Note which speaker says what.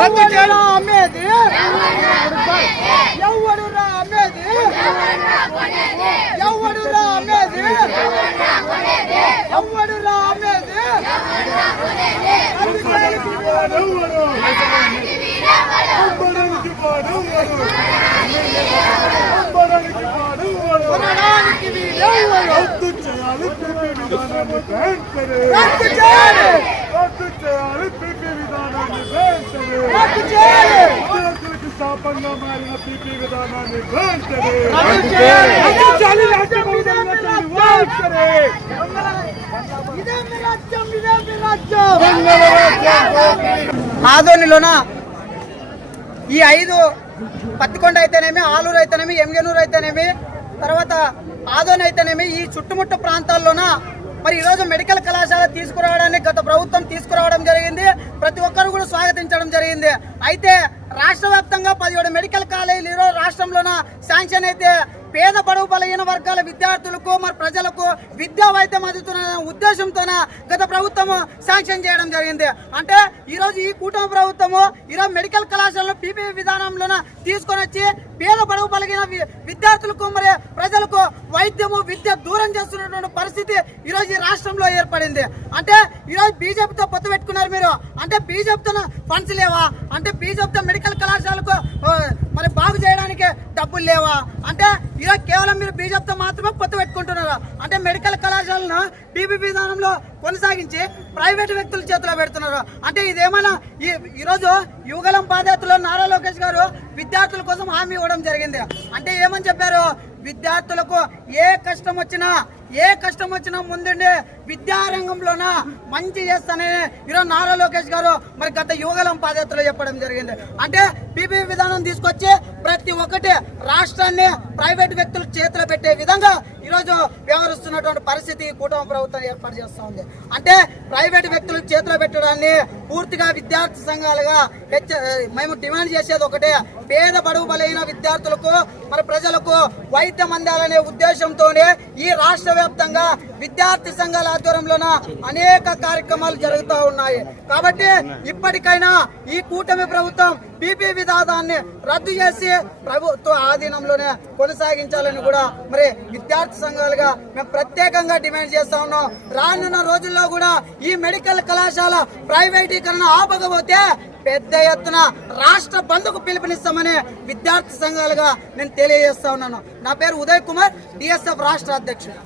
Speaker 1: ఎవడురా అమ్మేది ఎవడురా అమ్మేది ఎవడురా అమ్మేది ఎవడురా అమ్మేది కొనడానికి వీడెవడు?
Speaker 2: రద్దు చేయాలి పీపీ విధానాన్ని వెంటనే
Speaker 1: రద్దు చేయాలి
Speaker 2: రద్దు
Speaker 1: రాజ్యం ఇదే మీ రాజ్యం ఆదోనిలోన? ఈ ఐదు పత్తికొండ అయితేనేమి ఆలూరు అయితేనేమి ఎంగనూరు అయితేనేమి తర్వాత ఆదోని అయితేనేమి ఈ చుట్టుముట్టు ప్రాంతాల్లోన? మరి ఈరోజు మెడికల్ కళాశాల తీసుకురావడానికి గత ప్రభుత్వం తీసుకురావడం జరిగింది. ప్రతి ఒక్కరు కూడా స్వాగతించడం జరిగింది. అయితే రాష్ట్ర వ్యాప్తంగా పదిహేడు మెడికల్ కాలేజీలు ఈరోజు రాష్ట్రంలోన శాంక్షన్ అయితే పేద బడుగు బలహీన వర్గాల విద్యార్థులకు మరి ప్రజలకు విద్యా వైద్యం అందుతున్న ఉద్దేశంతోన గత ప్రభుత్వము శాంక్షన్ చేయడం జరిగింది. అంటే ఈరోజు ఈ కూటమి ప్రభుత్వము ఈరోజు మెడికల్ కళాశాలలో పీపీ విధానంలోన తీసుకొని వచ్చి పేద బడుగు బలిగిన వి- విద్యార్థులకు మరి ప్రజలకు వైద్యము విద్య దూరం చేస్తున్నటువంటి పరిస్థితి ఈరోజు ఈ రాష్ట్రంలో ఏర్పడింది. అంటే ఈరోజు బీజేపీతో పొత్తు పెట్టుకున్నారు మీరు. అంటే బీజేపీతో ఫండ్స్ లేవా? అంటే బీజేపీతో మెడికల్ కళాశాలకు మరి బాగు చేయడానికి డబ్బులు లేవా? అంటే ఈరోజు కేవలం మీరు బీజేపీతో మాత్రమే పొత్తు పెట్టుకుంటున్నారు? అంటే మెడికల్ కళాశాలను పీపీ విధానంలో కొనసాగించి ప్రైవేట్ వ్యక్తుల చేతిలో పెడుతున్నారు? అంటే ఇదేమైనా ఈ ఈరోజు యువగలం పాదయాత్రలో నారా లోకేష్ గారు విద్యార్థుల కోసం హామీ ఇవ్వడం జరిగింది. అంటే ఏమని చెప్పారు? విద్యార్థులకు ఏ కష్టం వచ్చినా ఏ కష్టం వచ్చినా ముందుండి విద్యారంగంలోన మంచి చేస్తానని ఈరోజు నారా లోకేష్ గారు మరి గత యువగలం పాదయాత్రలో చెప్పడం జరిగింది. అంటే పీపీ విధానం తీసుకొచ్చి ప్రతి ఒక్కటి రాష్ట్రాన్ని ప్రైవేట్ వ్యక్తుల చేతిలో పెట్టే విధంగా ఈరోజు వ్యవహరిస్తున్నటువంటి పరిస్థితి కుటుంబ కూటమి ప్రభుత్వం ఏర్పాటు చేస్తూ ఉంది. అంటే ప్రైవేట్ వ్యక్తులకు చేతిలో పెట్టడాన్ని పూర్తిగా విద్యార్థి సంఘాలుగా మేము డిమాండ్ చేసేది ఒకటే. పేద బడుగు బలైన విద్యార్థులకు మరి ప్రజలకు వైద్యం అందాలనే ఉద్దేశంతోనే ఈ రాష్ట్ర వ్యాప్తంగా విద్యార్థి సంఘాల ఆధ్వర్యంలోన అనేక కార్యక్రమాలు జరుగుతూ ఉన్నాయి. కాబట్టి ఇప్పటికైనా ఈ కూటమి ప్రభుత్వం పీపీ విధానాన్ని రద్దు చేసి ప్రభుత్వ ఆధీనంలోనే కొనసాగించాలని కూడా మరి విద్యార్థి సంఘాలుగా మేము ప్రత్యేకంగా డిమాండ్ చేస్తా ఉన్నాం. రానున్న రోజుల్లో కూడా ఈ మెడికల్ కళాశాల ప్రైవేటీకరణ ఆపకపోతే పెద్ద ఎత్తున రాష్ట్ర బంధుకు పిలుపునిస్తామని విద్యార్థి సంఘాలుగా నేను తెలియజేస్తా ఉన్నాను. నా పేరు ఉదయ్ కుమార్ డిఎస్ఎఫ్ రాష్ట్ర అధ్యక్షుడు.